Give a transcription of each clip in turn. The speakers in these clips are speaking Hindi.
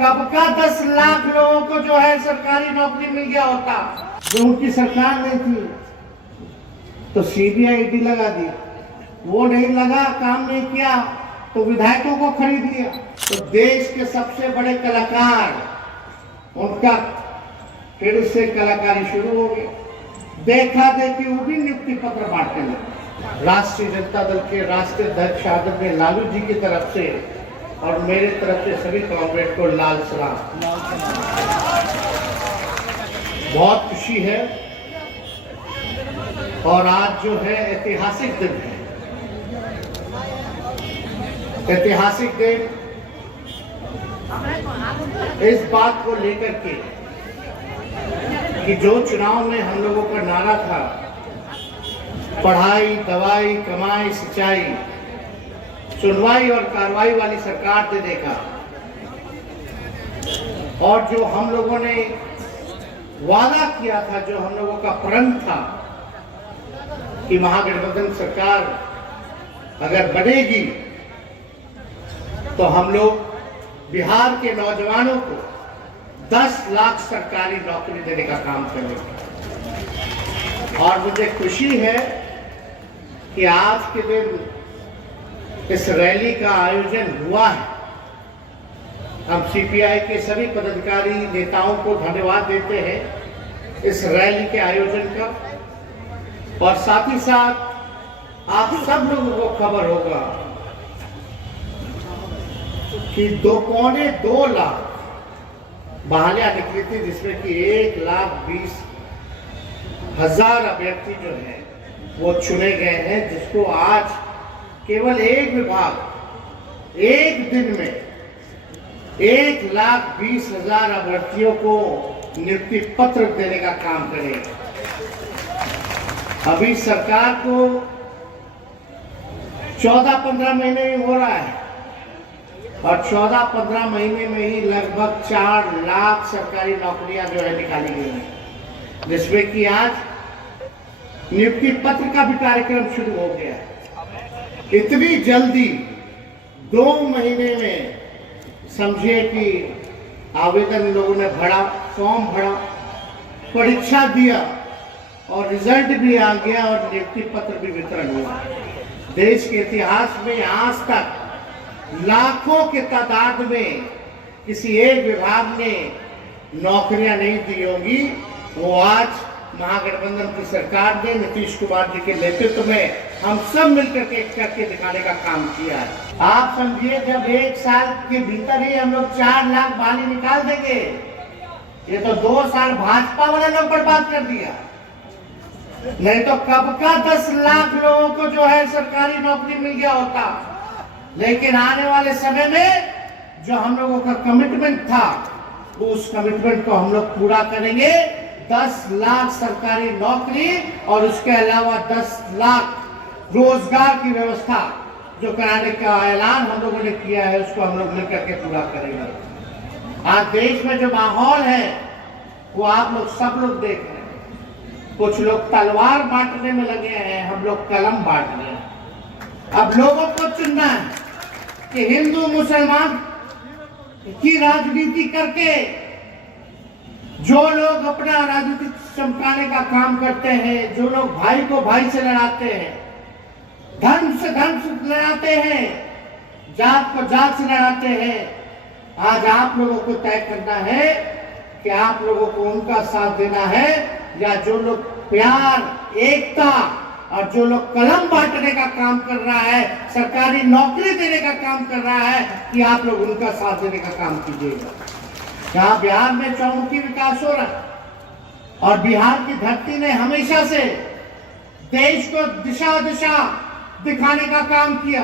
कब का 10 लाख लोगों को जो है सरकारी नौकरी मिल गया होता। जो उनकी सरकार नहीं थी तो सीबीआई ईडी लगा दी, वो नहीं लगा, काम नहीं किया तो विधायकों को खरीद लिया। तो देश के सबसे बड़े कलाकार, उनका फिर से कलाकारी शुरू हो गई। देखा देखी वो भी नियुक्ति पत्र बांटने लगे। राष्ट्रीय जनता दल के राष्ट्रीय अध्यक्ष आदरणीय लालू जी की तरफ से और मेरे तरफ से सभी कॉमरेड को लाल सलाम। बहुत खुशी है और आज जो है ऐतिहासिक दिन है। ऐतिहासिक दिन इस बात को लेकर के कि जो चुनाव में हम लोगों का नारा था, पढ़ाई, दवाई, कमाई, सिंचाई, सुनवाई और कार्रवाई वाली सरकार ने देखा, और जो हम लोगों ने वादा किया था, जो हम लोगों का प्रण था कि महागठबंधन सरकार अगर बनेगी तो हम लोग बिहार के नौजवानों को 10 लाख सरकारी नौकरी देने का काम करेंगे। और मुझे खुशी है कि आज के दिन इस रैली का आयोजन हुआ है। हम सीपीआई के सभी पदाधिकारी नेताओं को धन्यवाद देते हैं इस रैली के आयोजन का, और साथ ही साथ आप सब लोगों को खबर होगा कि 2.25 लाख बहालियां निकली थी, जिसमें कि 1,20,000 अभ्यर्थी जो है वो चुने गए हैं, जिसको आज केवल एक विभाग एक दिन में 1,20,000 अभ्यर्थियों को नियुक्ति पत्र देने का काम करेगा। अभी सरकार को 14-15 महीने में हो रहा है और 14-15 महीने में ही लगभग 4 लाख सरकारी नौकरियां जो है निकाली गई हैं, जिसमें कि आज नियुक्ति पत्र का भी कार्यक्रम शुरू हो गया है। इतनी जल्दी 2 महीने में समझिए कि आवेदन लोगों ने भरा, फॉर्म भरा, परीक्षा दिया और रिजल्ट भी आ गया और नियुक्ति पत्र भी वितरण हुआ। देश के इतिहास में आज तक लाखों के तादाद में किसी एक विभाग ने नौकरियां नहीं दी होंगी, वो आज महागठबंधन की सरकार ने नीतीश कुमार जी के नेतृत्व में हम सब मिलकर के करके दिखाने का काम किया है। आप समझिए, जब 1 साल के भीतर ही हम लोग 4 लाख बहाली निकाल देंगे, ये तो 2 साल भाजपा वाले लोग बर्बाद कर दिया। नहीं तो कब का 10 लाख लोगों को जो है सरकारी नौकरी मिल गया होता। लेकिन आने वाले समय में जो हम लोगों का कमिटमेंट था, उस कमिटमेंट को हम लोग पूरा करेंगे। 10 लाख सरकारी नौकरी और उसके अलावा 10 लाख रोजगार की व्यवस्था जो कराने का ऐलान हम लोगों ने किया है, उसको हम लोग मिलकर के पूरा करेंगे। आज देश में जो माहौल है वो आप लोग सब लोग देख रहे हैं। कुछ लोग तलवार बांटने में लगे हैं, हम लोग कलम बांट रहे हैं। अब लोगों को चुनना है कि हिंदू मुसलमान की राजनीति करके जो लोग अपना राजनीति चमकाने का काम करते हैं, जो लोग भाई को भाई से लड़ाते हैं, धर्म से लड़ाते हैं, जात को जात से लड़ाते हैं, आज आप लोगों को तय करना है कि आप लोगों को उनका साथ देना है या जो लोग प्यार, एकता और जो लोग कलम बांटने का काम कर रहा है, सरकारी नौकरी देने का काम कर रहा है, कि आप लोग उनका साथ देने का काम कीजिएगा। जहां बिहार में चौमुखी विकास हो रहा है और बिहार की धरती ने हमेशा से देश को दिशा दिखाने का काम किया।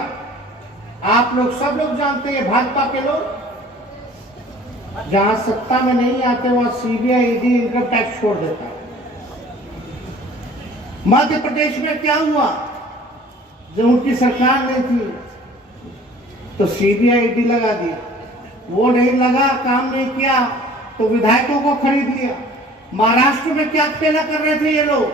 आप लोग सब लोग जानते हैं, भाजपा के लोग जहां सत्ता में नहीं आते वहां सीबीआई ईडी इनकम टैक्स छोड़ देता है। मध्य प्रदेश में क्या हुआ, जब उनकी सरकार नहीं थी तो सीबीआई ईडी लगा दी, वो नहीं लगा, काम नहीं किया तो विधायकों को खरीद लिया। महाराष्ट्र में क्या खेला कर रहे थे ये लोग,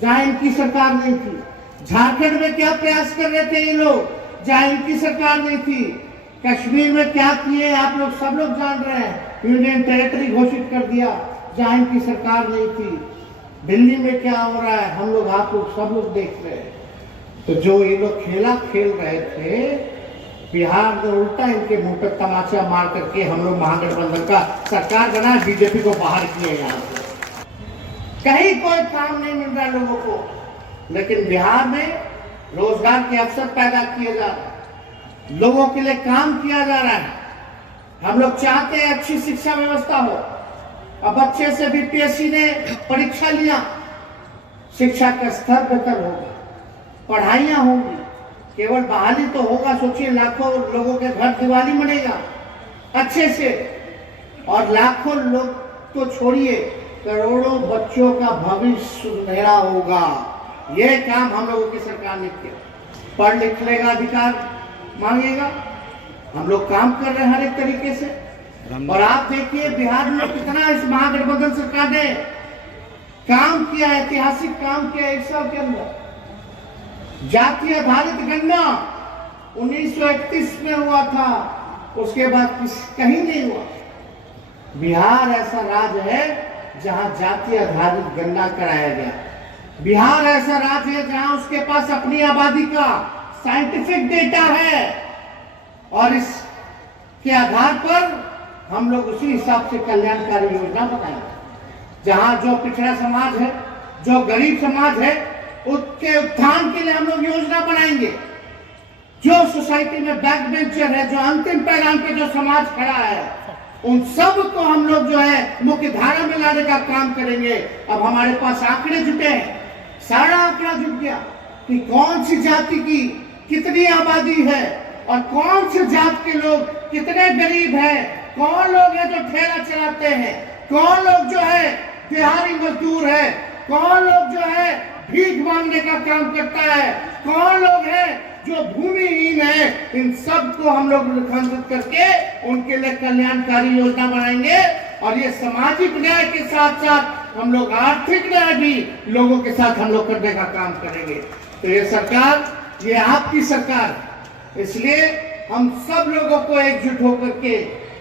जहां इनकी सरकार नहीं थी। झारखंड में क्या प्रयास कर रहे थे ये लोग, जहां इनकी सरकार नहीं थी। कश्मीर में क्या किए आप लोग सब लोग जान रहे हैं। यूनियन टेरिटरी घोषित कर दिया जहां इनकी सरकार नहीं थी। दिल्ली में क्या हो रहा है हम लोग आप लोग सब लोग देख रहे हैं। तो जो ये लोग खेला खेल रहे थे, बिहार ने उल्टा इनके मुंह पर तमाचा मार करके हम लोग महागठबंधन का सरकार बना, बीजेपी को बाहर किए। यहाँ से कहीं कोई काम नहीं मिल रहा लोगों को, लेकिन बिहार में रोजगार के अवसर पैदा किए जा रहे हैं, लोगों के लिए काम किया जा रहा है। हम लोग चाहते हैं अच्छी शिक्षा व्यवस्था हो। अब अच्छे से बीपीएससी ने परीक्षा लिया, शिक्षा का स्तर बेहतर होगा, पढ़ाइयाँ होंगी, केवल बहाली तो होगा। सोचिए लाखों लोगों के घर दिवाली मनेगा अच्छे से, और लाखों लोग तो छोड़िए करोड़ों बच्चों का भविष्य सुनहरा होगा। ये काम हम लोगों की सरकार ने किया। पढ़ लिख लेगा, अधिकार मांगेगा, हम लोग काम कर रहे हैं हर एक तरीके से। और आप देखिए बिहार में कितना इस महागठबंधन सरकार ने काम किया, ऐतिहासिक काम किया 1 साल के अंदर। जाति आधारित गणना 1931 में हुआ था, उसके बाद कहीं नहीं हुआ। बिहार ऐसा राज्य है जहां जाति आधारित गणना कराया गया। बिहार ऐसा राज्य है जहां उसके पास अपनी आबादी का साइंटिफिक डेटा है, और इसके आधार पर हम लोग उसी हिसाब से कल्याणकारी योजना बनाएंगे। जहां जो पिछड़ा समाज है, जो गरीब समाज है, उसके उत्थान के लिए हम लोग योजना बनाएंगे। जो सोसाइटी में बैक बेंचर है, जो अंतिम पैराम पे जो समाज खड़ा है, उन सब को हम लोग जो है मुख्य धारा में लाने का काम करेंगे। अब हमारे पास आंकड़े जुटे हैं, सारा आंकड़ा जुट गया कि कौन सी जाति की कितनी आबादी है, और कौन सी जात के लोग कितने गरीब हैं, कौन लोग हैं जो ठेला चलाते हैं, कौन लोग जो है दिहाड़ी मजदूर है, कौन लोग जो है भीख मांगने का काम करता है, कौन लोग हैं जो भूमिहीन है। इन सब को हम लोग रेखांकित करके उनके लिए कल्याणकारी योजना बनाएंगे। और ये सामाजिक न्याय के साथ साथ हम लोग आर्थिक न्याय भी लोगों के साथ हम लोग करने का काम करेंगे। तो ये सरकार, ये आपकी सरकार, इसलिए हम सब लोगों को एकजुट होकर के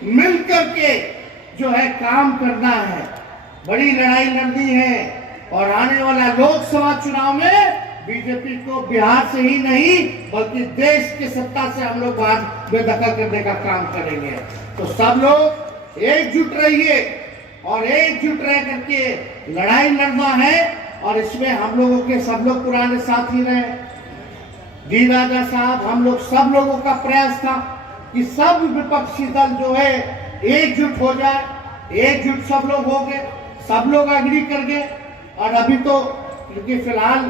मिल करके जो है काम करना है, बड़ी लड़ाई लड़नी है। और आने वाला लोकसभा चुनाव में बीजेपी को बिहार से ही नहीं बल्कि देश की सत्ता से हम लोग बाहर बेदखल करने का काम करेंगे। तो सब लोग एकजुट रहिए, और एकजुट रह करके लड़ाई लड़ना है। और इसमें हम लोगों के सब लोग पुराने साथी रहे, डी राजा साहब, हम लोग सब लोगों का प्रयास था कि सब विपक्षी दल जो है एकजुट हो जाए। एकजुट सब लोग हो गए, सब लोग अग्री कर गए। और अभी तो क्योंकि फिलहाल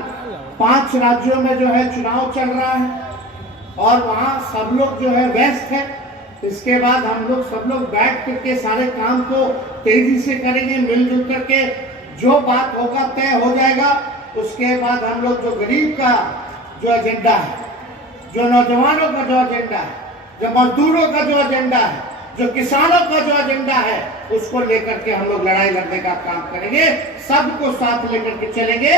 5 राज्यों में जो है चुनाव चल रहा है, और वहाँ सब लोग जो है व्यस्त है। इसके बाद हम लोग सब लोग बैठ करके सारे काम को तेजी से करेंगे, मिलजुल करके जो बात होगा तय हो जाएगा। उसके बाद हम लोग जो गरीब का जो एजेंडा है, जो नौजवानों का जो एजेंडा है, जो मजदूरों का जो एजेंडा है, जो किसानों का जो एजेंडा है, उसको लेकर के हम लोग लड़ाई लड़ने का काम करेंगे। सबको साथ लेकर के चलेंगे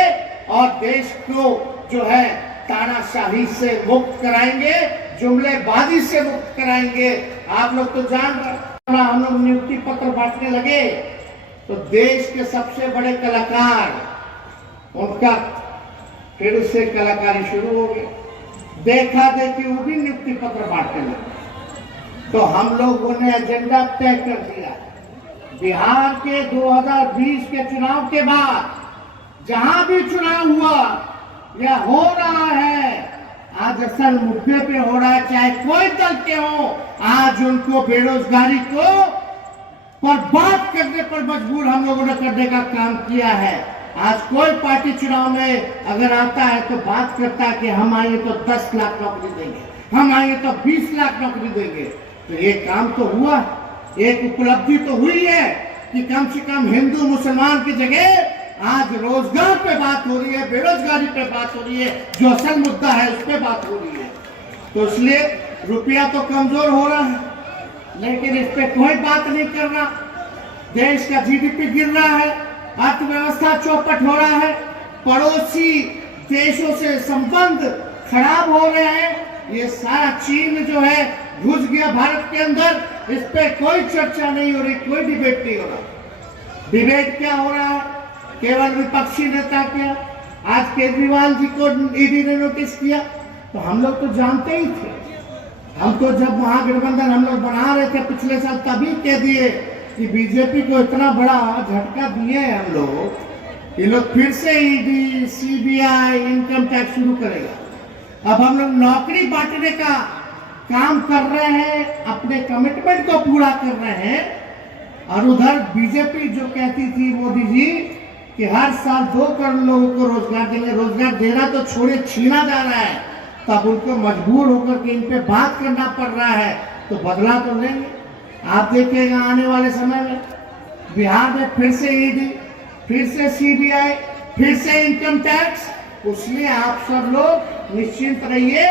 और देश को जो है तानाशाही से मुक्त कराएंगे, जुमलेबाजी से मुक्त कराएंगे। आप लोग तो जान रहे, हम लोग नियुक्ति पत्र बांटने लगे तो देश के सबसे बड़े कलाकार, उनका फिर से कलाकारी शुरू हो गई। देखा देखी वो भी नियुक्ति पत्र बांटने लगे। तो हम लोगों ने एजेंडा तय कर दिया, बिहार के 2020 के चुनाव के बाद जहां भी चुनाव हुआ या हो रहा है, आज असल मुद्दे पे हो रहा है, चाहे कोई दल के हो, आज उनको बेरोजगारी को बर्बाद करने पर मजबूर हम लोगों ने करने का काम किया है। आज कोई पार्टी चुनाव में अगर आता है तो बात करता है कि हम आएंगे तो 10 लाख नौकरी देंगे, हम आएंगे तो 20 लाख नौकरी देंगे। तो ये काम तो हुआ, एक उपलब्धि तो हुई है कि कम से कम हिंदू मुसलमान की जगह आज रोजगार पे बात हो रही है, बेरोजगारी पे बात हो रही है, जो असल मुद्दा है उस पे बात हो रही है। तो इसलिए रुपया तो कमजोर हो रहा है, लेकिन इस पे कोई बात नहीं करना। देश का जीडीपी गिर रहा है, अर्थव्यवस्था चौपट हो रहा है, पड़ोसी देशों से संबंध खराब हो रहे हैं। ये सारा चीन जो है घुस गया भारत के अंदर, इस पे कोई चर्चा नहीं हो रही, कोई डिबेट नहीं हो रहा। डिबेट क्या हो रहा है? केवल विपक्षी नेता क्या? आज केजरीवाल जी को ईडी ने नोटिस किया, तो हम लोग तो जानते ही थे। हम तो जब महागठबंधन हम लोग बना रहे थे पिछले साल, तभी कह दिए कि बीजेपी को इतना बड़ा झटका दिए हैं हम लोग, ये लोग फिर से ईडी, सीबीआई, इनकम टैक्स शुरू करेगा। अब हम लोग नौकरी बांटने का काम कर रहे हैं, अपने कमिटमेंट को पूरा कर रहे हैं, और उधर बीजेपी जो कहती थी मोदी जी कि हर साल 2 करोड़ लोगों को रोजगार देंगे, रोजगार देना तो छोड़े छीना जा रहा है, तब उनको मजबूर होकर के इन पे बात करना पड़ रहा है, तो बदला तो लेंगे। आप देखिएगा आने वाले समय में बिहार में फिर से ईडी, फिर से सीबीआई, फिर से इनकम टैक्स। इसलिए आप सब लोग निश्चिंत रहिए,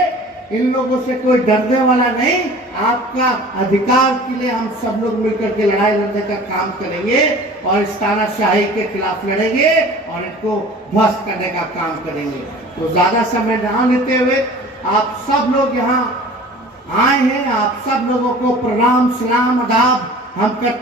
इन लोगों से कोई डरने वाला नहीं। आपका अधिकार के लिए हम सब लोग मिलकर के लड़ाई लड़ने का काम करेंगे और इस तानाशाही के खिलाफ लड़ेंगे और इनको ध्वस्त करने का काम करेंगे। तो ज्यादा समय ना लेते हुए आप सब लोग यहाँ आए हैं, आप सब लोगों को प्रणाम, सलाम, आदाब हम करते